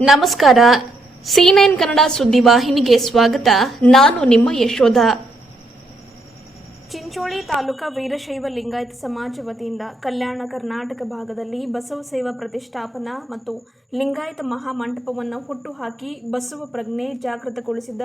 ನಮಸ್ಕಾರ. C nine Kannada ಸುದ್ದಿವಾಹಿನಿಗೆ ಸ್ವಾಗತ. ನಾನು ನಿಮ್ಮ ಯಶೋಧ. ಚಿಂಚೋಳಿ ತಾಲೂಕಾ ವೀರಶೈವ ಲಿಂಗಾಯತ ಸಮಾಜ ವತಿಯಿಂದ ಕಲ್ಯಾಣ ಕರ್ನಾಟಕ ಭಾಗದಲ್ಲಿ ಬಸವ ಸೇವಾ ಪ್ರತಿಷ್ಠಾಪನಾ ಮತ್ತು ಲಿಂಗಾಯತ ಮಹಾಮಂಟಪವನ್ನು ಹುಟ್ಟುಹಾಕಿ ಬಸವ ಪ್ರಜ್ಞೆ ಜಾಗೃತಗೊಳಿಸಿದ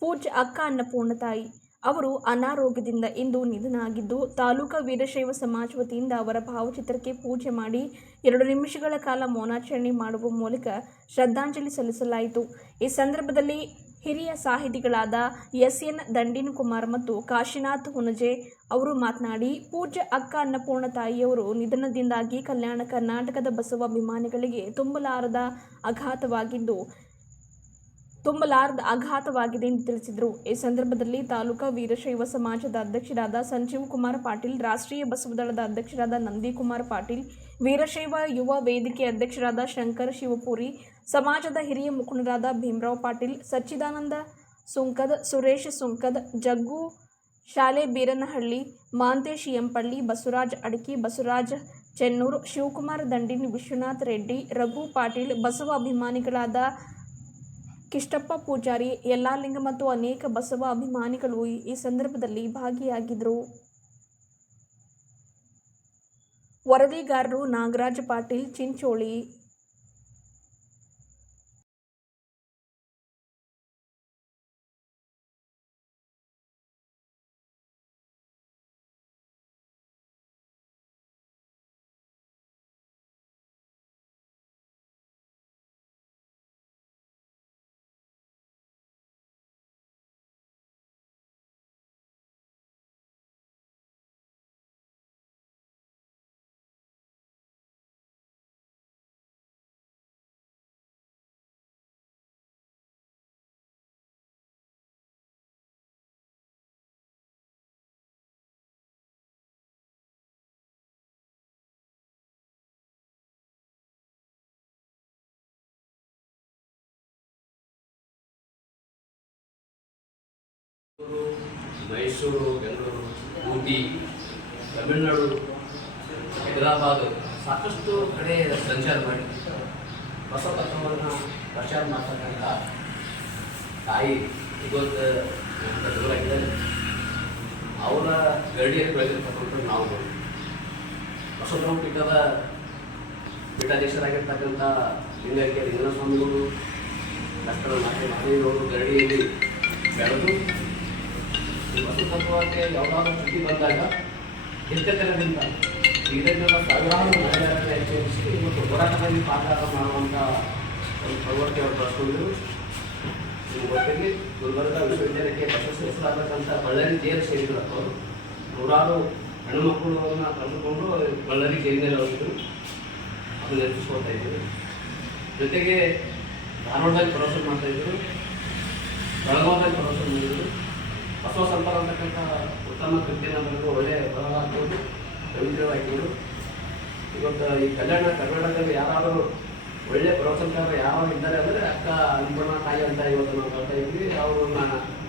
ಪೂಜ್ಯ ಅಕ್ಕ ಅನ್ನಪೂರ್ಣತಾಯಿ ಅವರು ಅನಾರೋಗ್ಯದಿಂದ ಇಂದು ನಿಧನಾಗಿದ್ದು ತಾಲೂಕಾ ವೀರಶೈವ ಸಮಾಜ ವತಿಯಿಂದ ಅವರ ಭಾವಚಿತ್ರಕ್ಕೆ ಪೂಜೆ ಮಾಡಿ ಎರಡು ನಿಮಿಷಗಳ ಕಾಲ ಮೌನಾಚರಣೆ ಮಾಡುವ ಮೂಲಕ ಶ್ರದ್ಧಾಂಜಲಿ ಸಲ್ಲಿಸಲಾಯಿತು. ಈ ಸಂದರ್ಭದಲ್ಲಿ ಹಿರಿಯ ಸಾಹಿತಿಗಳಾದ ಎಸ್. ಎನ್. ದಂಡಿನ್ ಕುಮಾರ್ ಮತ್ತು ಕಾಶಿನಾಥ್ ಹುನಜೆ ಅವರು ಮಾತನಾಡಿ, ಪೂಜ್ಯ ಅಕ್ಕ ಅನ್ನಪೂರ್ಣ ತಾಯಿಯವರು ನಿಧನದಿಂದಾಗಿ ಕಲ್ಯಾಣ ಕರ್ನಾಟಕದ ಬಸವ ಅಭಿಮಾನಿಗಳಿಗೆ ತುಂಬಲಾರದ ಆಘಾತವಾಗಿದ್ದು ತುಂಬಲಾರದ ಆಘಾತವಾಗಿದೆ ಎಂದು ತಿಳಿಸಿದರು. ಈ ಸಂದರ್ಭದಲ್ಲಿ ತಾಲೂಕಾ ವೀರಶೈವ ಸಮಾಜದ ಅಧ್ಯಕ್ಷರಾದ ಸಂಜೀವ್ ಕುಮಾರ್ ಪಾಟೀಲ್, ರಾಷ್ಟ್ರೀಯ ಬಸವದಳದ ಅಧ್ಯಕ್ಷರಾದ ನಂದಿಕುಮಾರ್ ಪಾಟೀಲ್, ವೀರಶೈವ ಯುವ ವೇದಿಕೆ ಅಧ್ಯಕ್ಷರಾದ ಶಂಕರ್ ಶಿವಪುರಿ, ಸಮಾಜದ ಹಿರಿಯ ಮುಖಂಡರಾದ ಭೀಮರಾವ್ ಪಾಟೀಲ್, ಸಚ್ಚಿದಾನಂದ ಸುಂಕದ್, ಸುರೇಶ್ ಸುಂಕದ್, ಜಗ್ಗು ಶಾಲೆ ಬೀರನಹಳ್ಳಿ ಮಾಂತೇಶ್ ಎಂಪಳ್ಳಿ ಬಸವರಾಜ್ ಅಡಕಿ, ಬಸವರಾಜ್ ಚೆನ್ನೂರು, ಶಿವಕುಮಾರ್ ದಂಡಿನಿ ವಿಶ್ವನಾಥ್ ರೆಡ್ಡಿ, ರಘು ಪಾಟೀಲ್, ಬಸವ ಅಭಿಮಾನಿಗಳಾದ ಕಿಷ್ಟಪ್ಪ ಪೂಜಾರಿ ಯಲ್ಲಾಲಿಂಗ ಮತ್ತು ಅನೇಕ ಬಸವ ಅಭಿಮಾನಿಗಳು ಈ- ಸಂದರ್ಭದಲ್ಲಿ ಭಾಗಿಯಾಗಿದ್ದರು. ವರದಿಗಾರರು ನಾಗರಾಜ್ ಪಾಟೀಲ್ ಚಿಂಚೋಳಿ ಮೈಸೂರು, ಬೆಂಗಳೂರು, ಊಟಿ, ತಮಿಳುನಾಡು, ಹೈದರಾಬಾದ್ ಸಾಕಷ್ಟು ಕಡೆ ಸಂಚಾರ ಮಾಡಿ. ಹೊಸ ತತ್ವವನ್ನು ಪ್ರಚಾರ ಮಾಡ್ತಕ್ಕಂಥ ತಾಯಿ ನಮ್ಗೆ ದೂರಾಗಿದ್ದಾರೆ ಅವರ ಗಡಿಯಲ್ಲಿ ಬೆಳೆದಿರ್ತಕ್ಕಂಥ ನಾವು ಬಸವರಾಮ ಪೀಠದ ಪೀಠಾಧೀಶರಾಗಿರ್ತಕ್ಕಂಥ ಲಿಂಗೈಕ್ಯ ಲಿಂಗನ ಸ್ವಾಮಿಗಳು ಡಾಕ್ಟರ್ ಮಹದೇವರು ಗರಡಿಯಲ್ಲಿ ಬೆಳೆದು ವಸ್ತುತತ್ವಕ್ಕೆ ಯಾವುದಾದ್ರೂ ಸ್ಥಿತಿ ಬಂದಾಗ ಹಿತಕರದಿಂದ ಇದನ್ನೆಲ್ಲ ಸಾವಿರಾರು ಮಹಿಳೆಯರನ್ನು ಎಚ್ಚರಿಸಿ ಇವತ್ತು ಹೋರಾಟದಲ್ಲಿ ಪಾತ್ರ ಮಾಡುವಂಥ ಒಂದು ಪ್ರವೃತ್ತಿ ಅವರು ಬಳಸ್ಕೊಂಡಿದ್ರು ಗೊತ್ತಿರಲಿ ಗುಲ್ಬರ್ಗ ವಿಶ್ವವಿದ್ಯಾಲಯಕ್ಕೆ ಪ್ರಶಸ್ತಿ ಬಳ್ಳಾರಿ ಜೈಲು ಸೇರಿದ್ರು ಅವರು. ನೂರಾರು ಹೆಣ್ಣುಮಕ್ಕಳನ್ನು ತಂದುಕೊಂಡು ಬಳ್ಳಾರಿ ಜೈಲಿನಲ್ಲಿ ಹೋಗಿದ್ರು. ಅದು ನೆನಪಿಸ್ಕೊಳ್ತಾ ಇದ್ದರು. ಜೊತೆಗೆ ಧಾರವಾಡದಲ್ಲಿ ಪ್ರವಾಸ ಮಾಡ್ತಾಯಿದ್ರು ಬೆಳಗಾವದಲ್ಲಿ ಪ್ರವಾಸ ಮಾಡಿದ್ರು. ಬಸವ ಸಂಪದ ಅಂತಕ್ಕಂಥ ಉತ್ತಮ ಕೃತಿಯನ್ನು ನಮಗೂ ಒಳ್ಳೆಯ ಹಾಕೋದು ರವೀಂದ್ರವಾಗಿದ್ದರು ಇವತ್ತು ಈ ಕಲ್ಯಾಣ ಕರ್ನಾಟಕದಲ್ಲಿ ಯಾರಾದರೂ ಒಳ್ಳೆ ಪ್ರವಚನಕಾರ ಯಾರು ಇದ್ದಾರೆ ಅಂದರೆ ಅಕ್ಕ ಅನ್ನಪೂರ್ಣ ತಾಯಿ ಅಂತ ಇವತ್ತು ನಾವು ಕರ್ತಾ ಇದ್ವಿ. ಅವ್ರನ್ನ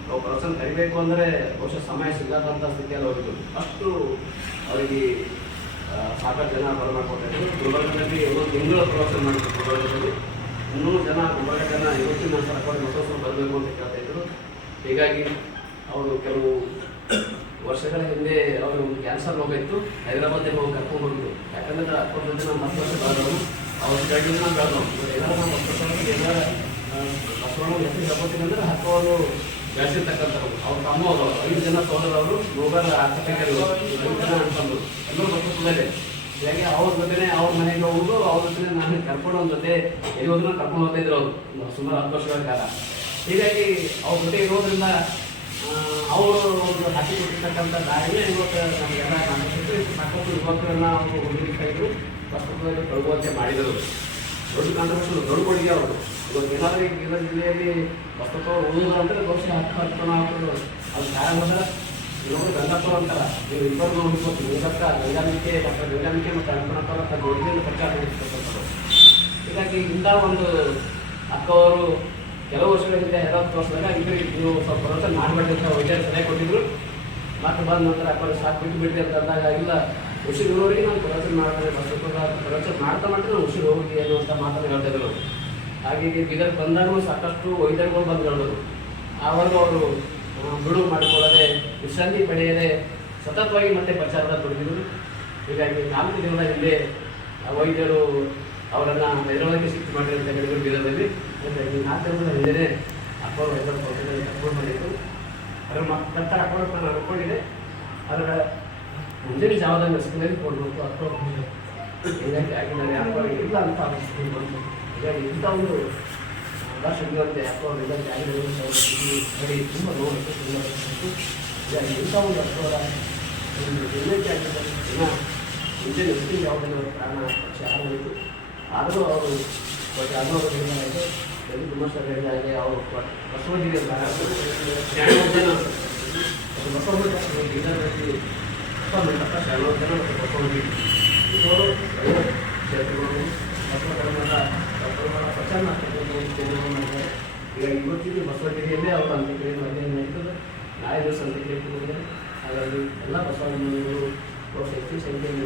ನಾವು ಪ್ರವಚನ ಕರಿಬೇಕು ಅಂದರೆ ಬಹುಶಃ ಸಮಯ ಸಿಗದಂಥ ಸ್ಥಿತಿಯಲ್ಲಿ ಹೋಗಿದ್ರು ಅಷ್ಟು ಅವರಿಗೆ ಸಾಕಷ್ಟು ಜನ ಬರಮಾಡ್ಕೊಟ್ಟಿದ್ರು ಗುಲ್ಬರ್ಗದಲ್ಲಿ ಒಂದು ತಿಂಗಳು ಪ್ರವಾಸ ಮಾಡಿದ್ರು ಇನ್ನೂ ಜನ ಗುಲ್ಬರ್ಗ ಜನ ಯೋಚನೆ ನಂತರ ಹೊಸ ಬರಬೇಕು ಅಂತ ಕೇಳ್ತಾ ಇದ್ರು. ಹೀಗಾಗಿ ಅವರು ಕೆಲವು ವರ್ಷಗಳ ಹಿಂದೆ ಅವರು ಒಂದು ಕ್ಯಾನ್ಸರ್ ರೋಗ ಇತ್ತು. ಹೈದರಾಬಾದ್ ಹೋಗಿ ಕರ್ಕೊಂಡು ಹೋಗಿದ್ರು ಯಾಕಂದ್ರೆ ಅಪ್ಪನ ನಮ್ಮ ಹತ್ತು ವರ್ಷ ಬೆಳೆದವರು ಅವ್ರ ಗಂಟೆ ದಿನ ನಾವು ಹತ್ತು ವರ್ಷ ಏನಾರ ಬಸವಣ್ಣ ಹೆಸರು ಹೇಳ್ಕೊತೀನಿ ಅಂದ್ರೆ ಹತ್ತು ಅವರು ಬೆಳೆಸಿರ್ತಕ್ಕಂಥವ್ರು ಅವ್ರ ತಮ್ಮ ಅವರು ಐದು ಜನ ಸೋದರವರು ರೋಗದ ಆಸ್ಪತ್ರೆಗೆ ಐದು ಜನ ಅಂತಂದ್ರು ಎಲ್ಲರೂ ಬಸವಣ್ಣದೇ ಹೀಗಾಗಿ ಅವ್ರ ಜೊತೆನೆ ಅವ್ರ ಮನೆಗೆ ಹೋಗೋದು ಅವ್ರ ಜೊತೆ ನಾನು ಕರ್ಕೊಂಡು ಒಂದು ಜೊತೆ ಎಲ್ಲಿ ಹೋದ್ರು ಕರ್ಕೊಂಡು ಹೋಗ್ತಾ ಇದ್ರು ಅವರು. ಸುಮಾರು ಹತ್ತು ವರ್ಷಗಳ ಕಾಲ. ಹೀಗಾಗಿ ಅವ್ರ ಜೊತೆ ಇರೋದ್ರಿಂದ ಅವರು ಒಂದು ಹಾಕಿ ಕೊಟ್ಟಿರ್ತಕ್ಕಂಥ ದಾರಿಯೇ ಇವತ್ತು ನಮಗೆಲ್ಲ ಕಾಣಿಸುತ್ತೆ. ಸಾಕಷ್ಟು ಯುವಕರನ್ನ ಅವರು ಹೊಂದಿರ್ತಾ ಇದ್ರು. ವಸ್ತುಗಳಲ್ಲಿ ಕಳುವಂತೆ ಮಾಡಿದರು. ದೊಡ್ಡ ಕಾಂಗ್ರೆಸ್ ದೊಡ್ಡ ಕೊಡುಗೆ ಅವರು ಇವತ್ತು ಏನಾದರೂ ಜಿಲ್ಲೆಯಲ್ಲಿ ವಸ್ತುತ್ವ ಓದುವುದು ಅಂದರೆ ಬಹುಶಃ ಹತ್ತು ಹತ್ತು ಜನ ಹಾಕೋದು ಅದು ಕಾರಣ ಇವರು ಗಂಗಪ್ಪ ಅಂತಾರ. ನೀವು ಇಬ್ಬರು ನೋಡ್ಬೇಕು ನಿಂಗಕ್ಕ ಗಂಗಾಂಬಿಕೆ ಡಾಕ್ಟರ್ ಗಂಗಾಂಬಿಕೆ ಮತ್ತು ಅನ್ಪಣಪ್ಪ ಅಂತ ದೊಡ್ಡ ಪ್ರಚಾರ ಮಾಡಿರ್ತಕ್ಕಂಥದ್ದು ಹೀಗಾಗಿ ಇಂಥ ಒಂದು ಅಕ್ಕವರು ಕೆಲವು ವರ್ಷಗಳ ಹಿಂದೆ ಐವತ್ತು ವರ್ಷದಾಗ ಇಬ್ಬರಿಗೆ ನೀವು ಸ್ವಲ್ಪ ಪ್ರವಚನ ಮಾಡಬೇಡಿ ಅಂತ ವೈದ್ಯರು ಸಲಹೆ ಕೊಟ್ಟಿದ್ರು. ಮತ್ತೆ ಬಂದ ನಂತರ ಅಪ್ಪ ಸಾಕು, ಬಿಟ್ಟು ಬಿಡ್ತೀವಿ ಅಂತ ಅಂದಾಗ ಇಲ್ಲ ಉಸಿರಿರೋರಿಗೆ ನಾನು ಪ್ರವಚನ ಮಾಡ್ತಾರೆ ಬಸವಪುರ ಪ್ರವಚನ ಮಾಡ್ತಾ ಮಾಡ್ತಾ ನಾನು ಉಸಿರು ಹೋಗಿ ಅನ್ನುವಂಥ ಮಾತನ್ನು ಹೇಳ್ತಾ ಇದ್ರು ಹಾಗೆ ಬೀದರ್ ಬಂದಾಗೂ ಸಾಕಷ್ಟು ವೈದ್ಯರುಗಳು ಬಂದು ಹೇಳಿದ್ರು. ಆವಾಗ ಅವರು ಬಿಡು ಮಾಡಿಕೊಳ್ಳದೆ, ವಿಶ್ರಾಂತಿ ಪಡೆಯದೆ ಸತತವಾಗಿ ಮತ್ತೆ ಪ್ರಚಾರದ ತೊಡಗಿದ್ರು ಹೀಗಾಗಿ ನಾಲ್ಕು ದಿನಗಳ ಹಿಂದೆ ವೈದ್ಯರು ಅವರನ್ನು ನೆರವಾಗಿ ಶಿಫ್ಟ್ ಮಾಡಿ ಅಂತ ಹೇಳಿದ್ರು ಬೀದರ್ದಲ್ಲಿ ಈ ನಾಲ್ಕು ದಿನದ ಹಿಂದೆ ಅಪ್ಪರು ಐವತ್ತು ವರ್ಷದಲ್ಲಿ ಮಾಡಿದ್ರು ಬಂದಿತ್ತು ಅದರ ನಂತರ ಹಾಕೊಂಡು ನಾನು ಅನ್ಕೊಂಡಿದ್ದೆ ಅದರ ಮುಂಜಾನೆ ಜಾವದ ಮೆಸಕಿನಲ್ಲಿ ಕೊಡಬೇಕು ಅಥವಾ ಹೀಗಾಗಿ ಆಗಿ ನನಗೆ ಅಪ್ಪ ಇಲ್ಲ ಅಂತ ಅನಿಸ್ಕೊಂಡು ಬಂತು. ಹೀಗಾಗಿ ಇಂಥ ಒಂದು ಭಾಷೆಗಳಂತೆ ಅಥವಾ ಇಲ್ಲಂತೆ ಆಗಿರೋದು ತುಂಬ ನೋಡುತ್ತೆ ತುಂಬ ಹೀಗಾಗಿ ಇಂಥ ಒಂದು ಅರ್ಥವರ ಒಂದು ಜನಕ್ಕೆ ಆಗಿದ್ದ ದಿನ ಮುಂಜಾನೆ ಯಾವುದನ್ನು ಕಾರಣ ಪಕ್ಷ ಆಗೋಯಿತು ಆದರೂ ಅವರು ಹದಿನಾರು ದಿನಗಳಾಗಿದೆ ಎಲ್ಲಿ ತುಂಬ ಸರ್ ಹೇಳಿದಾಗೆ ಅವರು ಬಸವಜಿಗೆ ಬೀದರ್ನಲ್ಲಿ ಬಸವಣ್ಣ ಶರಣವರ್ಧನ ಮತ್ತು ಬಸವಣ್ಣ ಇವರು ಕ್ಷೇತ್ರಗಳು ಬಸವ ಧರ್ಮದ ಬಸವನ ಪ್ರಚಾರ ಮಾಡಿದ್ದಾರೆ. ಈಗ ಇವತ್ತಿಗೆ ಬಸವಗಿರಿಯಲ್ಲೇ ಅವರ ಅಂತ್ಯಕ್ರಿಯೆ ಅಧ್ಯಯನ ನಡೀತದೆ? ನಾಳೆ ದಿವಸ ಅಂತ್ಯಕ್ರಿಯೆ ಕೊಟ್ಟಿದ್ದಾರೆ. ಹಾಗಾಗಿ ಎಲ್ಲ ಬಸವಣ್ಣನವರು ಹೆಚ್ಚು ಸಂಖ್ಯೆಯಲ್ಲಿ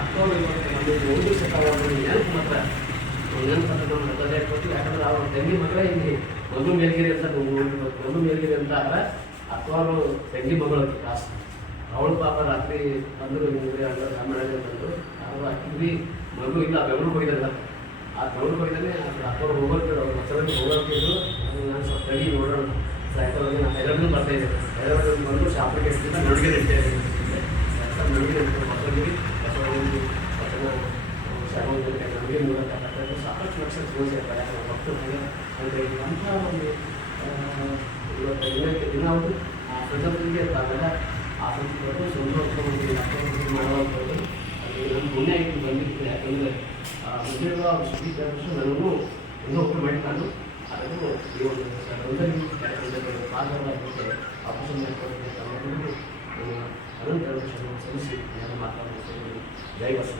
ಅಕ್ಟೋಬರ್ ಇವತ್ತು ಒಂದು ಶತಮಾನದ ನೆನಪು ಮಾತ್ರ ಯಾಕಂದ್ರೆ ಅವ್ರ ತಂಗಿ ಮಗಳೇ ಇಲ್ಲಿ ಮಧು ಮೇಲ್ಗಿರಿ ಅಂತ ನೋಡಿರ್ಬೇಕು ಮೇಲ್ಗಿರಿ ಅಂತ ಅಲ್ಲ ಅಥವಾ ತಂಗಿ ಮಗಳು ಆಕಿ ಕಾಸು ಅವಳು ಪಾಪ ರಾತ್ರಿ ಬಂದರು ನಿಮಗೆ ಕನ್ನಡ ಬಂದರು ಅವರು ಅಕ್ಕಿಗೆ ಮಗು ಇಲ್ಲ ಬೆಂಗಳೂರು ಹೋಗಿದ್ದಲ್ಲ ಆ ಬೆಂಗಳೂರು ಹೋಗಿದ್ದಾನೆ ಅಕ್ಕೋರು ಹೋಗೋದು ಅವ್ರ ಮಕ್ಕಳಿಗೆ ಹೋಗೋಕ್ಕಿದ್ರು ಅದು ನಾನು ಸ್ವಲ್ಪ ತಂಗಿ ನೋಡೋಣ ಸಾಯಂಕಾಲ ನಾನು ಹೈದರಾಬಾದ್ ಬರ್ತಾ ಇದ್ದೆ ಹೈದರಾಬಾದ್ ಬಂದು ಶಾಪಿಗೆ ನಡುಗೆ ನಡುಗೆ ಮಕ್ಕಳಿಗೆ ಬಸವಣ್ಣ ಬಸವಣ್ಣ ಶಾಲೆಗಳಿಗೆ ನಮಗೆ ಮೂಲಕ ಸಾಕಷ್ಟು ಜೀವ ಸೇರ್ತಾರೆ ಯಾಕಂದ್ರೆ ಭಕ್ತರು ಹಾಗೆ ಅಂದರೆ ಅಂಥ ಒಂದು ಇವತ್ತು ದಿನಕ್ಕೆ ದಿನ ಅವರು ಆ ಸಂದರ್ಭದಲ್ಲಿ ತಾವೆಲ್ಲ ಆ ಸಂಸ್ಕೃತಿ ಸಂತೋಷವಾಗಿ ಮಾಡುವಂಥದ್ದು ಅದು ನನ್ನ ಮುನ್ನೆ ಇದು ಬಂದಿತ್ತು ಯಾಕಂದರೆ ಉದ್ಯೋಗ ಶುದ್ಧೀಕರಣ ನನಗೂ ಇನ್ನೊಬ್ಬರು ಒಬ್ಬರು ನಾನು ಅದನ್ನು ಈ ಒಂದು 反正就是珍惜，不要马虎，不要意思。